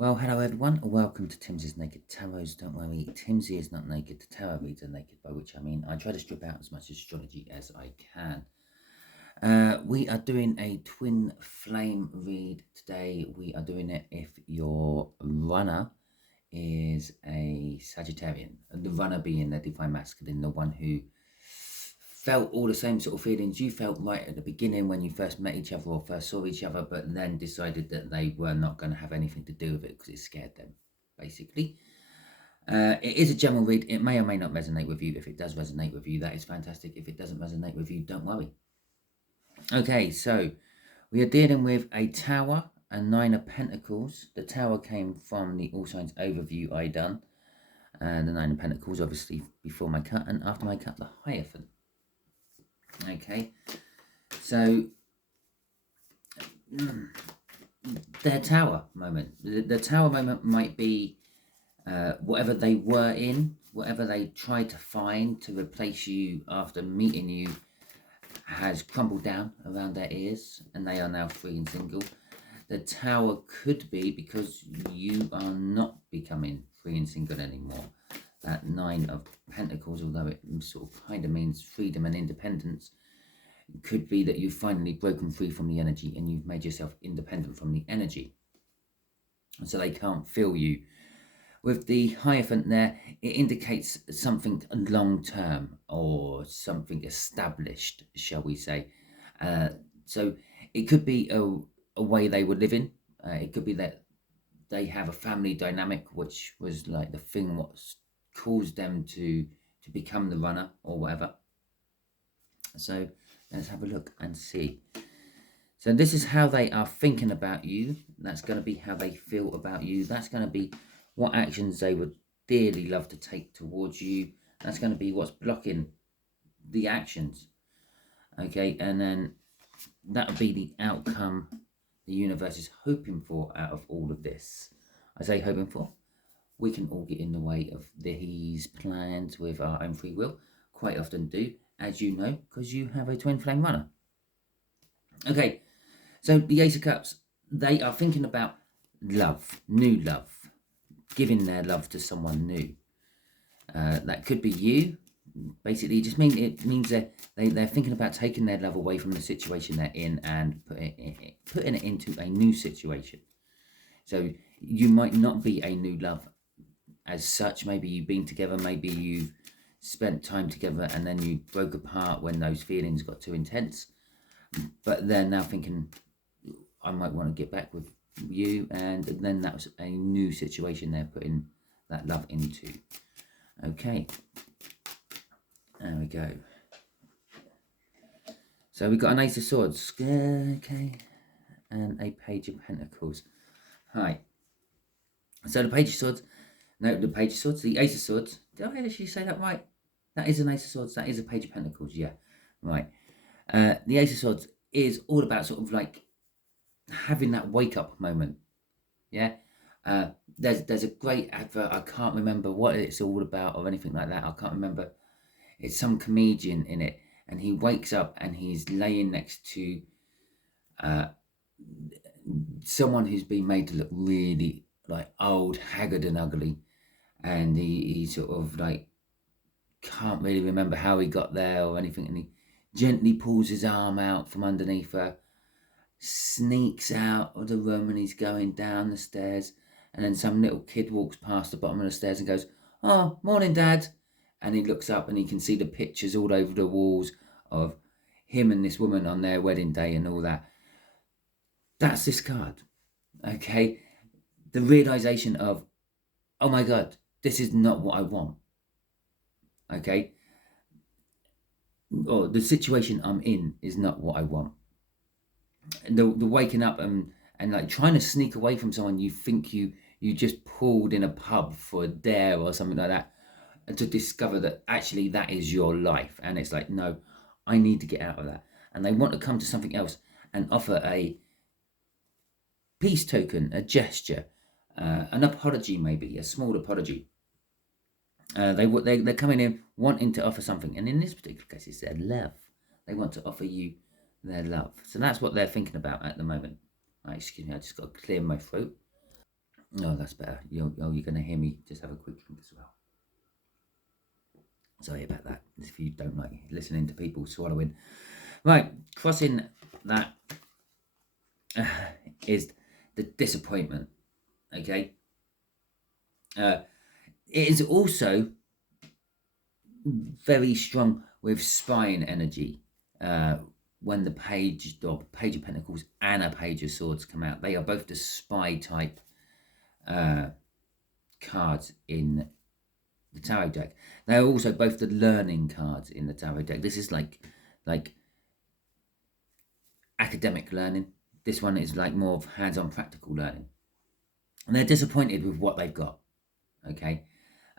Well, hello everyone, welcome to Timsy's Naked Tarot. Don't worry, Timsy is not naked, the tarot reads are naked, by which I mean I try to strip out as much astrology as I can. We are doing a twin flame read today. We are doing it if your runner is a Sagittarian, and the runner being the divine masculine, the one who felt all the same sort of feelings you felt right at the beginning when you first met each other or first saw each other, but then decided that they were not going to have anything to do with it because it scared them, basically. It is a general read. It may or may not resonate with you. If it does resonate with you, that is fantastic. If it doesn't resonate with you, don't worry. Okay, so we are dealing with a Tower, a Nine of Pentacles. The Tower came from the All Signs overview I done. And the Nine of Pentacles, obviously, before my cut, and after my cut, the Hierophant. Okay, so their Tower moment. The Tower moment might be whatever they were in, whatever they tried to find to replace you after meeting you has crumbled down around their ears, and they are now free and single. The Tower could be because you are not becoming free and single anymore. That Nine of Pentacles, although it sort of kind of means freedom and independence, could be that you've finally broken free from the energy and you've made yourself independent from the energy. And so they can't feel you. With the Hierophant there, it indicates something long-term or something established, shall we say. So it could be a way they were living. It could be that they have a family dynamic, which was like the thing what caused them to become the runner or whatever. So let's have a look and see. So this is how they are thinking about you. That's going to be how they feel about you. That's going to be what actions they would dearly love to take towards you. That's going to be what's blocking the actions. Okay, and then that'll be the outcome the universe is hoping for out of all of this. I say hoping for. We can all get in the way of these plans with our own free will. Quite often do, as you know, because you have a twin flame runner. Okay, so the Ace of Cups, they are thinking about love, new love, giving their love to someone new. That could be you. Basically, it means that they're thinking about taking their love away from the situation they're in and putting it into a new situation. So you might not be a new love as such. Maybe you've been together, maybe you've spent time together and then you broke apart when those feelings got too intense. But they're now thinking, I might want to get back with you, and then that was a new situation they're putting that love into. Okay, there we go. So we've got an Ace of Swords, okay, and a Page of Pentacles. Hi. So the Page of Swords, no, the Page of Swords, the Ace of Swords. Did I actually say that right? That is an Ace of Swords. That is a Page of Pentacles. Yeah, right. The Ace of Swords is all about sort of like having that wake up moment. Yeah. There's a great advert. I can't remember what it's all about or anything like that. I can't remember. It's some comedian in it, and he wakes up and he's laying next to someone who's been made to look really like old, haggard and ugly, and he sort of like can't really remember how he got there or anything, and he gently pulls his arm out from underneath her, sneaks out of the room, and he's going down the stairs, and then some little kid walks past the bottom of the stairs and goes, "Oh, morning, Dad." And he looks up and he can see the pictures all over the walls of him and this woman on their wedding day and all that. That's this card, okay? The realization of, oh my God, this is not what I want, okay? Or the situation I'm in is not what I want. The waking up and like trying to sneak away from someone you think you just pulled in a pub for a dare or something like that, and to discover that actually that is your life, and it's like, no, I need to get out of that. And they want to come to something else and offer a peace token, a gesture, an apology, maybe a small apology. They're coming in wanting to offer something, and in this particular case it's their love. They want to offer you their love. So that's what they're thinking about at the moment. Right, excuse me, I just got to clear my throat. Oh, that's better. You're going to hear me just have a quick drink as well. Sorry about that, if you don't like listening to people swallowing. Right, crossing that is the disappointment, okay? It is also very strong with spine energy. When the Page of Pentacles and a Page of Swords come out, they are both the spy type cards in the tarot deck. They're also both the learning cards in the tarot deck. This is like academic learning. This one is like more of hands-on practical learning. And they're disappointed with what they've got. Okay.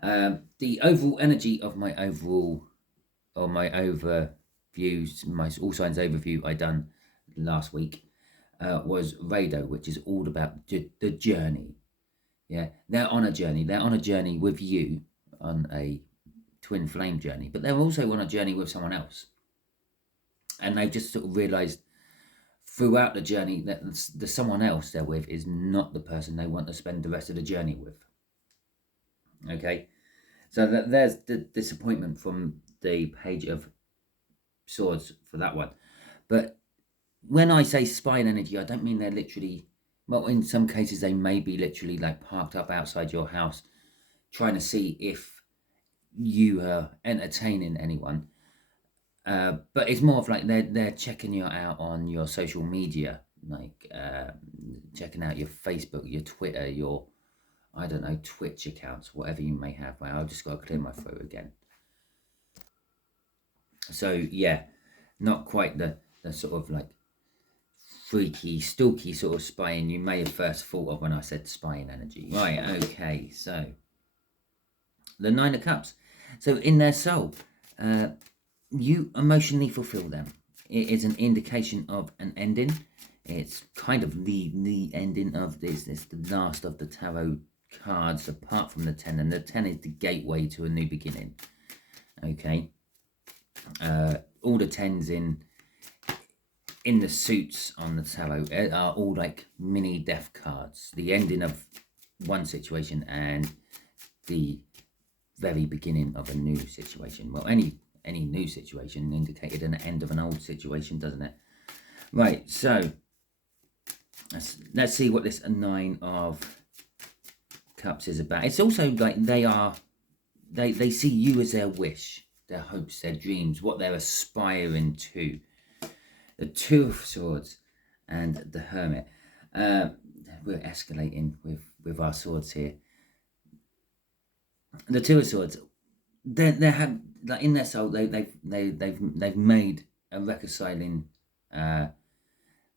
The overall energy of my overview, my all signs overview I done last week was Rado, which is all about the journey. Yeah, they're on a journey. They're on a journey with you, on a twin flame journey, but they're also on a journey with someone else. And they've just sort of realised throughout the journey that the someone else they're with is not the person they want to spend the rest of the journey with. Okay, so there's the disappointment from the Page of Swords for that one. But when I say spine energy, I don't mean they're literally, well, in some cases they may be literally like parked up outside your house trying to see if you are entertaining anyone. But it's more of like they're checking you out on your social media, like checking out your Facebook, your Twitter, your, I don't know, Twitch accounts, whatever you may have. Well, I've just got to clear my throat again. So yeah, not quite the sort of like freaky, stalky sort of spying you may have first thought of when I said spying energy. Right, okay, so the Nine of Cups. So in their soul, you emotionally fulfill them. It is an indication of an ending. It's kind of the ending of this. It's the last of the tarot cards, apart from the 10. And the 10 is the gateway to a new beginning. Okay. All the 10s in the suits on the tarot are all like mini death cards. The ending of one situation and the very beginning of a new situation. Well, any new situation indicated an end of an old situation, doesn't it? Right, so let's see what this Nine of Cups is about. It's also like they see you as their wish, their hopes, their dreams, what they're aspiring to. The Two of Swords and the Hermit. We're escalating with our swords here. The Two of Swords, they have, like, in their soul, they've made a reconciling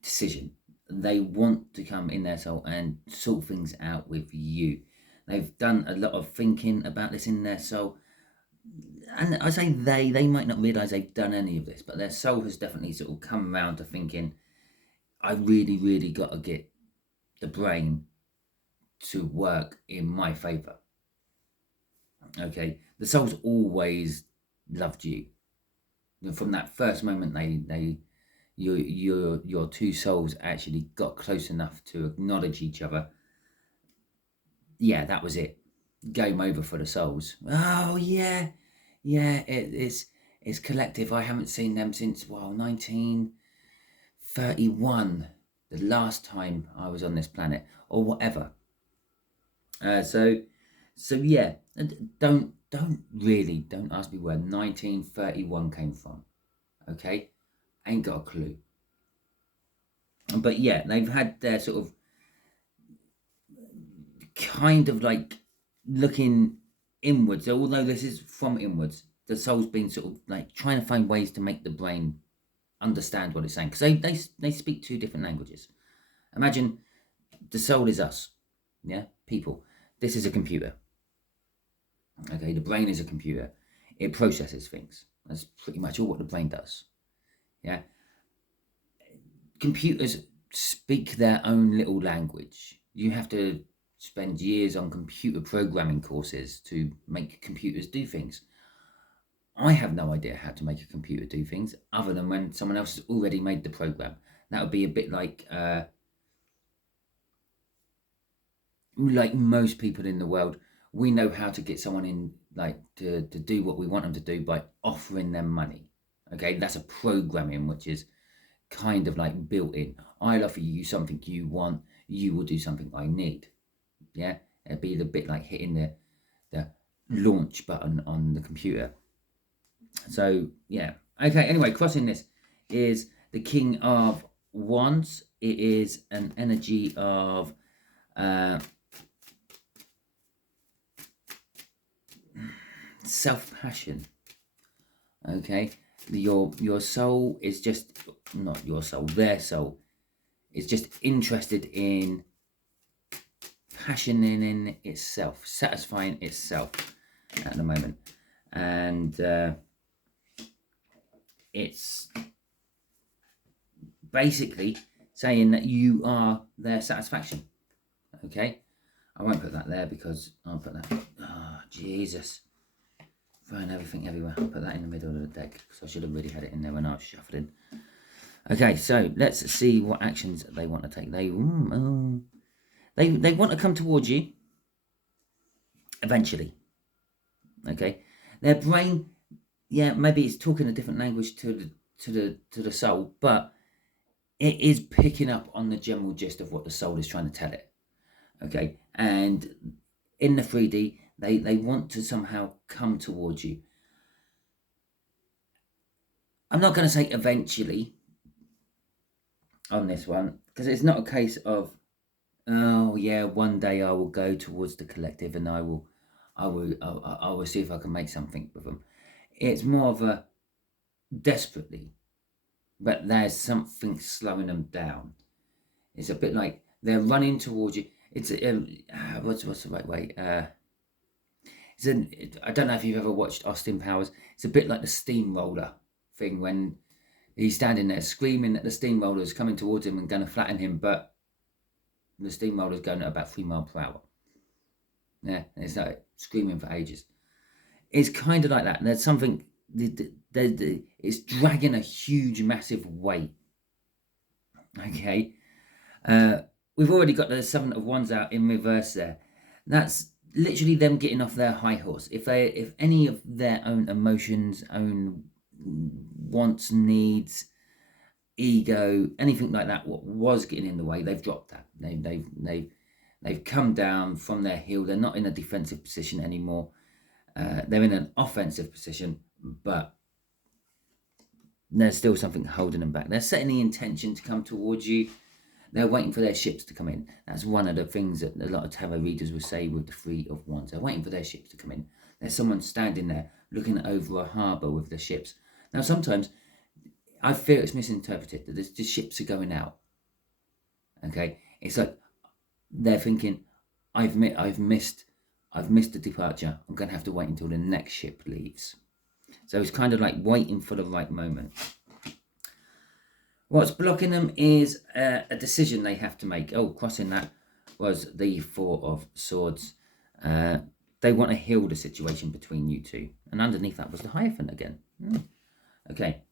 decision. They want to come in their soul and sort things out with you. They've done a lot of thinking about this in their soul. And I say they might not realise they've done any of this, but their soul has definitely sort of come around to thinking, I really, really got to get the brain to work in my favour. Okay, the soul's always loved you. From that first moment, your two souls actually got close enough to acknowledge each other. Yeah, that was it. Game over for the souls. Oh yeah, it's collective. I haven't seen them since 1931, the last time I was on this planet, or whatever. So yeah, don't ask me where 1931 came from. Okay, ain't got a clue. But yeah, they've had their sort of kind of like looking inwards. So although this is from inwards, the soul's been sort of like trying to find ways to make the brain understand what it's saying, because they speak two different languages. Imagine the soul is us, yeah, people. This is a computer. Okay, the brain is a computer. It processes things. That's pretty much all what the brain does. Yeah. Computers speak their own little language. You have to spend years on computer programming courses to make computers do things. I have no idea how to make a computer do things other than when someone else has already made the program. That would be a bit like like most people in the world, we know how to get someone in, like, to do what we want them to do by offering them money. Okay, that's a programming which is kind of like built in. I'll offer you something you want, you will do something I need. Yeah, it'd be the bit like hitting the launch button on the computer. So yeah, okay. Anyway, crossing this is the King of Wands. It is an energy of self-passion. Okay, your soul is just, not your soul, their soul is just interested in passion in itself, satisfying itself at the moment, and it's basically saying that you are their satisfaction. Okay, I won't put that there because I'll put that, oh Jesus, throwing everything everywhere. I'll put that in the middle of the deck because I should have really had it in there when I was shuffling. Okay, so let's see what actions they want to take. They want to come towards you eventually. Okay, their brain, yeah, maybe it's talking a different language to the soul, but it is picking up on the general gist of what the soul is trying to tell it. Okay, and in the 3D, they want to somehow come towards you. I'm not going to say eventually on this one, because it's not a case of, oh yeah, one day I will go towards the collective and I will see if I can make something with them. It's more of a desperately, but there's something slowing them down. It's a bit like they're running towards you. It's what's the right way? I don't know if you've ever watched Austin Powers. It's a bit like the steamroller thing when he's standing there screaming that the steamroller is coming towards him and going to flatten him, but the steamroller is going at about 3 miles per hour. Yeah, and it's like screaming for ages. It's kind of like that. And there's something, it's dragging a huge, massive weight. Okay. We've already got the 7 of Wands out in reverse there. That's literally them getting off their high horse. If any of their own emotions, own wants, needs, ego, anything like that, what was getting in the way, they've dropped that. They've come down from their heel. They're not in a defensive position anymore. They're in an offensive position, but there's still something holding them back. They're setting the intention to come towards you. They're waiting for their ships to come in. That's one of the things that a lot of tarot readers will say with the 3 of Wands. They're waiting for their ships to come in. There's someone standing there looking over a harbour with the ships. Now, sometimes I fear it's misinterpreted, that the ships are going out. Okay? It's like they're thinking, I've missed the departure. I'm going to have to wait until the next ship leaves. So it's kind of like waiting for the right moment. What's blocking them is a decision they have to make. Oh, crossing that was the 4 of Swords. They want to heal the situation between you two. And underneath that was the Hierophant again. Okay.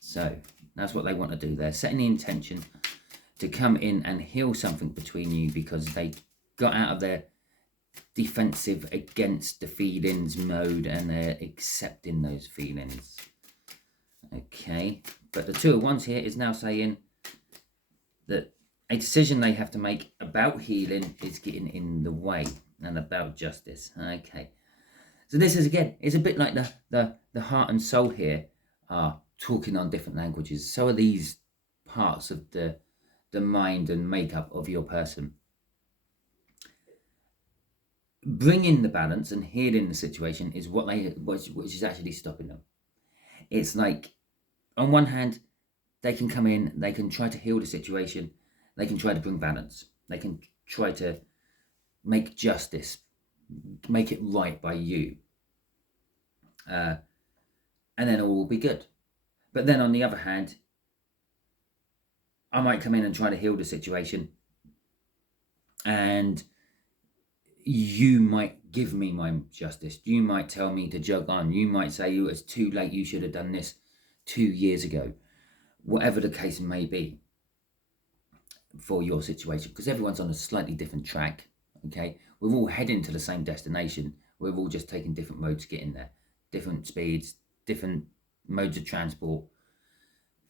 So that's what they want to do. They're setting the intention to come in and heal something between you because they got out of their defensive against the feelings mode and they're accepting those feelings. Okay. But the 2 of Wands here is now saying that a decision they have to make about healing is getting in the way and about justice. Okay. So this is, again, it's a bit like the heart and soul here are talking on different languages. So are these parts of the mind and makeup of your person. Bringing the balance and healing the situation is which is actually stopping them. It's like, on one hand, they can come in, they can try to heal the situation, they can try to bring balance, they can try to make justice, make it right by you, and then all will be good. But then on the other hand, I might come in and try to heal the situation, and you might give me my justice. You might tell me to jog on. You might say, oh, it's too late, you should have done this 2 years ago. Whatever the case may be. for your situation, because everyone's on a slightly different track. Okay, we're all heading to the same destination. We're all just taking different roads to get in there, different speeds, different modes of transport,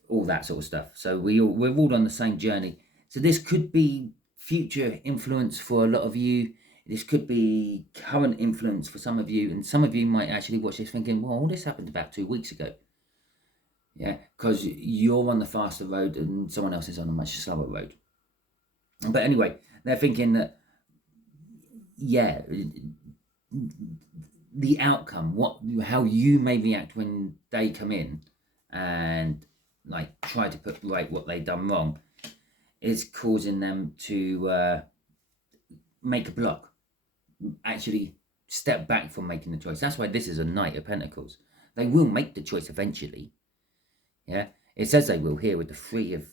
all that sort of stuff. So we're all on the same journey. So this could be future influence for a lot of you. This could be current influence for some of you, and some of you might actually watch this thinking, well, all this happened about 2 weeks ago. Yeah, because you're on the faster road and someone else is on a much slower road. But anyway, they're thinking that, yeah, the outcome, how you may react when they come in and like try to put right what they've done wrong, is causing them to make a block, actually step back from making the choice. That's why this is a Knight of Pentacles. They will make the choice eventually. Yeah, it says they will here with the 3 of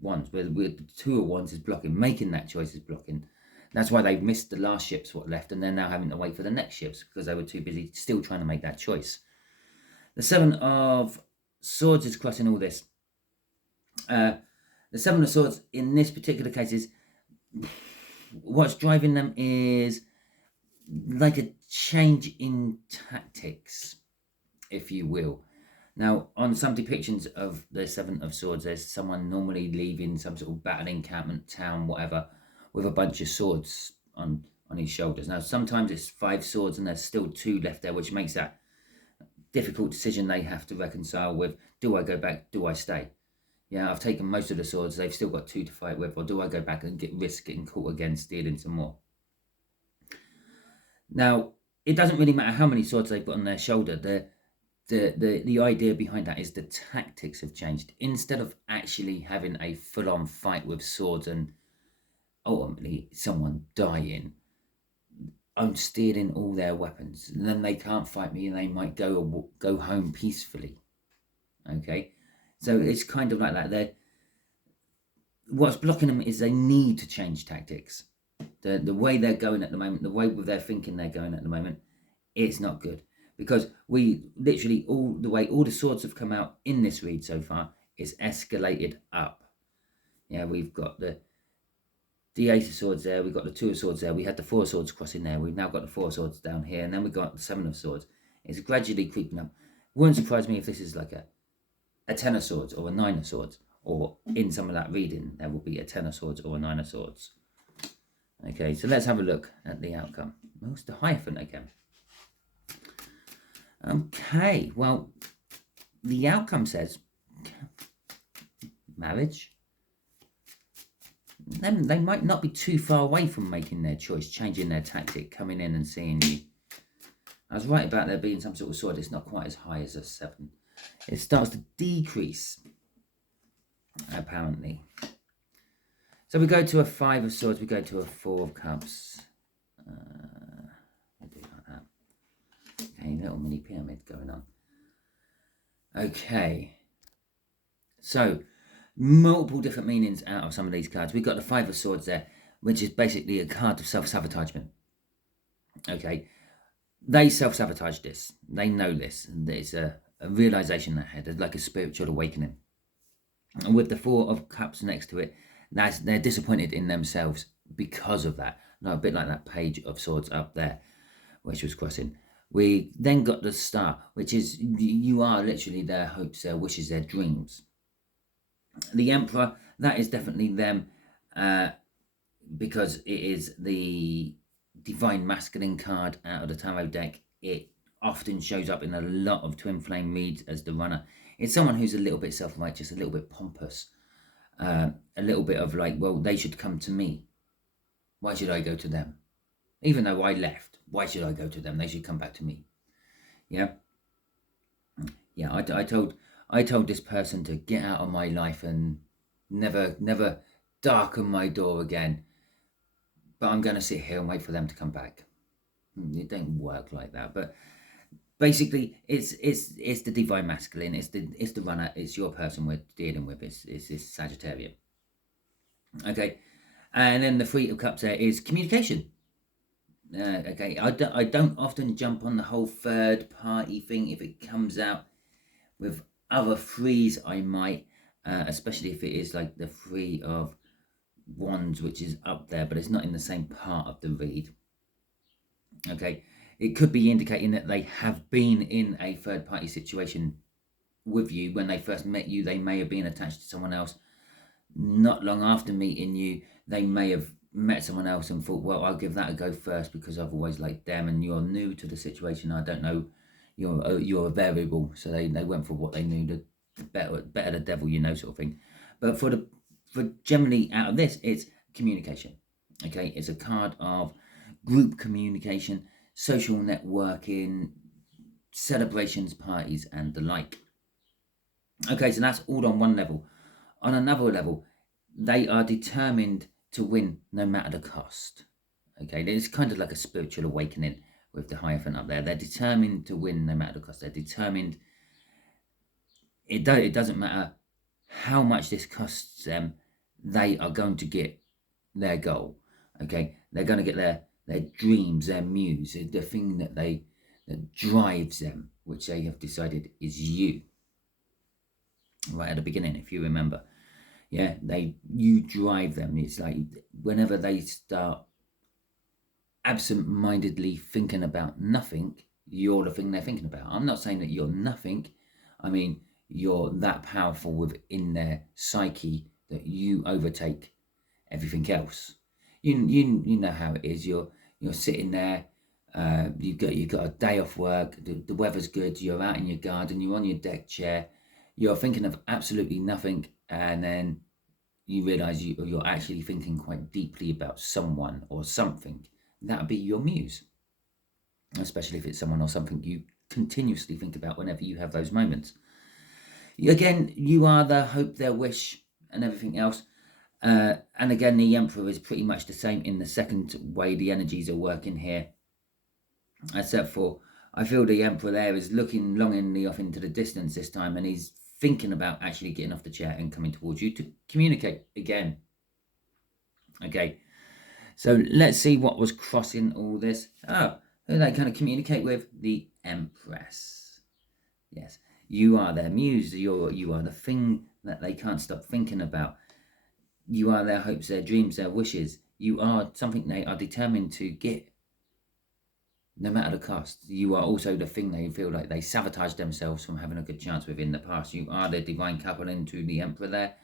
Wands, with the 2 of Wands is blocking. Making that choice is blocking. That's why they've missed the last ships what left, and they're now having to wait for the next ships because they were too busy still trying to make that choice. The 7 of Swords is crossing all this. The 7 of Swords in this particular case is what's driving them is like a change in tactics, if you will. Now, on some depictions of the 7 of Swords, there's someone normally leaving some sort of battle encampment, town, whatever, with a bunch of swords on his shoulders. Now, sometimes it's 5 swords and there's still 2 left there, which makes that difficult decision they have to reconcile with. Do I go back? Do I stay? Yeah, I've taken most of the swords. They've still got 2 to fight with. Or do I go back and risk getting caught again, stealing some more? Now, it doesn't really matter how many swords they've got on their shoulder. The idea behind that is the tactics have changed. Instead of actually having a full-on fight with swords and ultimately someone dying, I'm stealing all their weapons, and then they can't fight me, and they might go home peacefully. Okay, so it's kind of like that. What's blocking them is they need to change tactics. The way they're going at the moment, the way they're thinking they're going at the moment, it's not good. Because we literally, all the swords have come out in this read so far, it's escalated up. Yeah, we've got the Ace of Swords there, we've got the 2 of Swords there, we had the 4 of Swords crossing there, we've now got the 4 of Swords down here, and then we've got the 7 of Swords. It's gradually creeping up. Wouldn't surprise me if this is like a 10 of Swords or a 9 of Swords, or in some of that reading, there will be a 10 of Swords or a 9 of Swords. Okay, so let's have a look at the outcome. Oh, it's the Hierophant again. Okay, well, the outcome says marriage. Then they might not be too far away from making their choice, changing their tactic, coming in and seeing you. I was right about there being some sort of sword. It's not quite as high as a 7. It starts to decrease, apparently. So we go to a 5 of Swords, we go to a 4 of Cups. We'll do like that. Okay, little mini pyramid going on. Okay. So, multiple different meanings out of some of these cards. We've got the 5 of Swords there, which is basically a card of self-sabotagement. Okay. They self-sabotage this. They know this. There's a realization they had. It's like a spiritual awakening. And with the 4 of Cups next to it, they're disappointed in themselves because of that. Now, a bit like that Page of Swords up there, which was crossing. We then got the Star, which is you are literally their hopes, their wishes, their dreams. The Emperor, that is definitely them, because it is the Divine Masculine card out of the tarot deck. It often shows up in a lot of Twinflame reads as the runner. It's someone who's a little bit self-righteous, a little bit pompous, a little bit of like, well, they should come to me. Why should I go to them? Even though I left, why should I go to them? They should come back to me. Yeah. Yeah, I told this person to get out of my life and never darken my door again. But I'm going to sit here and wait for them to come back. It don't work like that. But basically, it's the Divine Masculine. It's the runner. It's your person we're dealing with. It's this Sagittarius. Okay, and then the 3 of Cups there is communication. Okay, I don't often jump on the whole third party thing. If it comes out with other 3s, I might, especially if it is like the 3 of Wands, which is up there, but it's not in the same part of the read. Okay, it could be indicating that they have been in a third-party situation with you. When they first met you, they may have been attached to someone else. Not long after meeting you, they may have met someone else and thought, well, I'll give that a go first because I've always liked them, and you're new to the situation. I don't know, you're a variable, so they went for what they knew. The better the devil you know, sort of thing. But for generally out of this, it's communication. Okay, it's a card of group communication, social networking, celebrations, parties, and the like. Okay, so that's all on one level. On another level, they are determined to win no matter the cost. Okay, it's kind of like a spiritual awakening with the Hierophant up there. They're determined to win no matter the cost. They're determined. It doesn't matter how much this costs them. They are going to get their goal. Okay, they're going to get their dreams, their muse, the thing that drives them, which they have decided is you. Right at the beginning, if you remember. Yeah, you drive them. It's like whenever they start absent-mindedly thinking about nothing, you're the thing they're thinking about. I'm not saying that you're nothing. I mean, you're that powerful within their psyche that you overtake everything else. You know how it is. You're sitting there. You got a day off work. The weather's good. You're out in your garden. You're on your deck chair. You're thinking of absolutely nothing, and then you realise you're actually thinking quite deeply about someone or something. That would be your muse, especially if it's someone or something you continuously think about whenever you have those moments. Again, you are their hope, their wish, and everything else. And again, the Emperor is pretty much the same in the second way the energies are working here. Except for, I feel the Emperor there is looking longingly off into the distance this time, and he's thinking about actually getting off the chair and coming towards you to communicate again. Okay, so let's see what was crossing all this. Oh, who they kind of communicate with? The Empress. Yes, you are their muse. You are the thing that they can't stop thinking about. You are their hopes, their dreams, their wishes. You are something they are determined to get, no matter the cost. You are also the thing they feel like they sabotaged themselves from having a good chance with in the past. You are the divine couple into the Emperor there.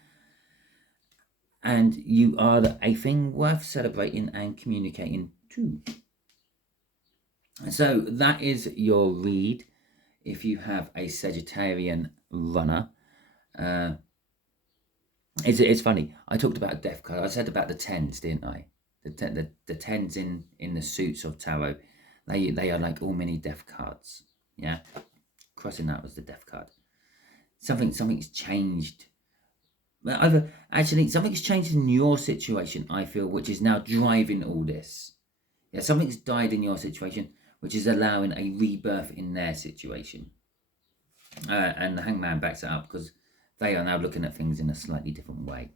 And you are a thing worth celebrating and communicating to. So that is your read. If you have a Sagittarian runner, it's funny. I talked about death card. I said about the tens, didn't I? The tens in the suits of tarot. They are like all mini death cards. Yeah, crossing that was the death card. Something's changed. Well, actually, something's changed in your situation, I feel, which is now driving all this. Yeah, something's died in your situation, which is allowing a rebirth in their situation. And the Hangman backs it up because they are now looking at things in a slightly different way.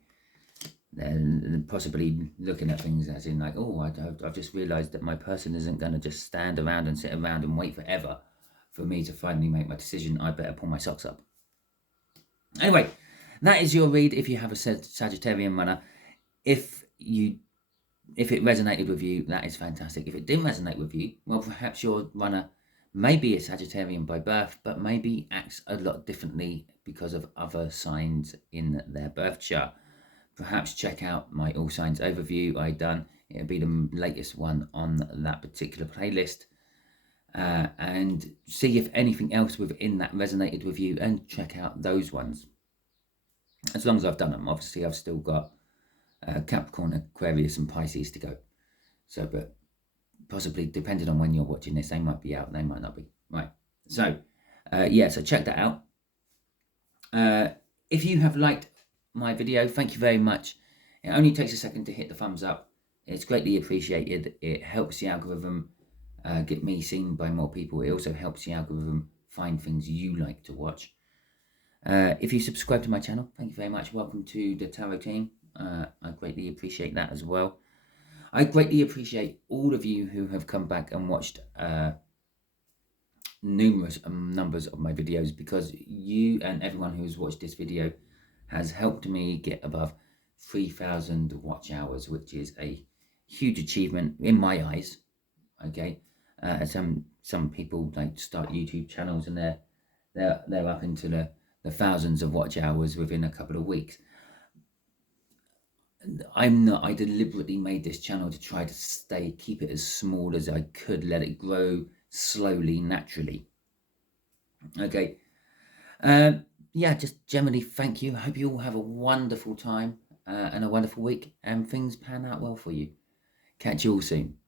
They're possibly looking at things as in like, oh, I've just realised that my person isn't going to just stand around and sit around and wait forever for me to finally make my decision. I better pull my socks up. Anyway, that is your read if you have a Sagittarian runner. If it resonated with you, that is fantastic. If it didn't resonate with you, well, perhaps your runner may be a Sagittarian by birth, but maybe acts a lot differently because of other signs in their birth chart. Perhaps check out my all signs overview I done. It'll be the latest one on that particular playlist. And see if anything else within that resonated with you and check out those ones. As long as I've done them, obviously I've still got Capricorn, Aquarius and Pisces to go. So, but possibly depending on when you're watching this, they might be out, they might not be. Right. So, so check that out. If you have liked my video, thank you very much. It only takes a second to hit the thumbs up. It's greatly appreciated. It helps the algorithm get me seen by more people. It also helps the algorithm find things you like to watch. If you subscribe to my channel, thank you very much. Welcome to the Tarot team. I greatly appreciate that as well. I greatly appreciate all of you who have come back and watched numerous numbers of my videos, because you and everyone who's watched this video has helped me get above 3,000 watch hours, which is a huge achievement in my eyes. Okay, some people like start YouTube channels and they're up into the thousands of watch hours within a couple of weeks. I'm not. I deliberately made this channel to try to keep it as small as I could, let it grow slowly, naturally. Okay. Yeah, just generally thank you. I hope you all have a wonderful time and a wonderful week, and things pan out well for you. Catch you all soon.